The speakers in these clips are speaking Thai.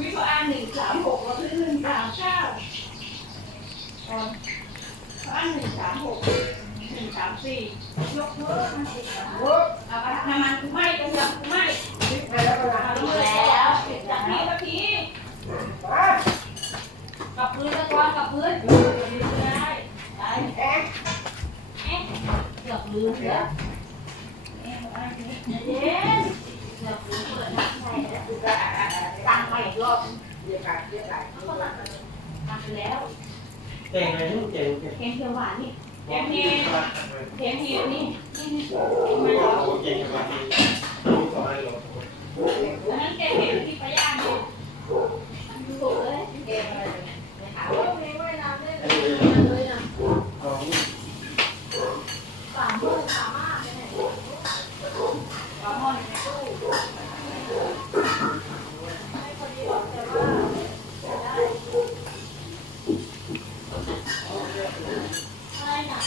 วิเขาอ่านหนึ่งสามหกเราซื้อหนึ่งสามเก้าตอนอ่านหนึ่งสามหกหนึ่งสามสี่ยกเพิ่มมันติดกันเอาไปน้ำมันกูไหม้กระเทียมกูไหม้ไปแล้วกันเอาลงเลยแล้วจากนี้สักทีกับพื้นตะกอนกับพื้นได้ได้แอ๊ะเกือบลืมแล้วเย็นเกือบลืมเปิดน้ำใช่แล้วตั้งใหม่อีก รอบเดี๋ยวกันเดี๋ยวกันเขาก็ตัดตัดไปแล้วเก่งเลยลูกเก่งเก่งเค็มเขียวหวานนี่เค็มนี่เค็มนี่นี่นี่นี่ไม่หรอกเก่งกว่าที่ลูกสอนอะไรหรอก อันนั้นแกเห็นที่ปลาย่างอยู่ถูกเลยเค็มอะไรนะคะ ของ สามมื้อสามารถไปไหนปลาหม้อในตู้ไม่พอดีหรอกแต่ว่าได้อะไรหนัก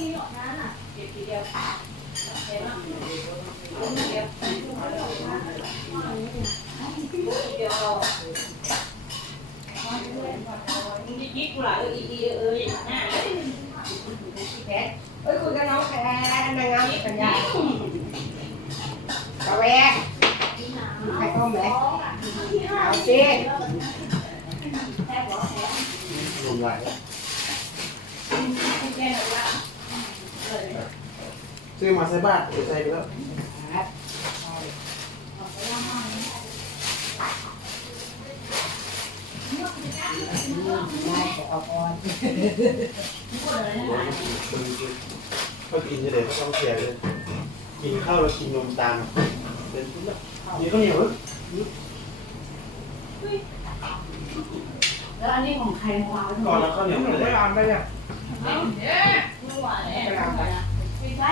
พวกนี้หรอกนะน่ะเก็บทีเดียวเห็นไหมเก็บทีเดียวเดียวเอามึงจะยิกกูล่ะเอออีเออเอออย่างนั้นแพทเอ้ยคุยกับน้องแพทนางงามสัญญาตะแวกใครต้มไหมเอาสิแทบหัวแทบลงไหลแค่นั้นละ ซื้อมาใส่บ้านใส่ไปแล้วได้แต่เอาก่อนก็กินเฉยๆก็ต้องเสียเลย กินข้าวแล้วกินนมตามเป็นทุกอย่างนี่ก็เหนียวแล้วอันนี้ของใครของเราก่อนแล้วข้าวเหนียวเลไม่ยร้อนไปเนี่ยเมื่อวาน พอ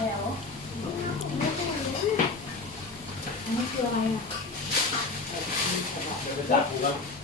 แล้วอันนี้คือะไรอะ จับกูครับ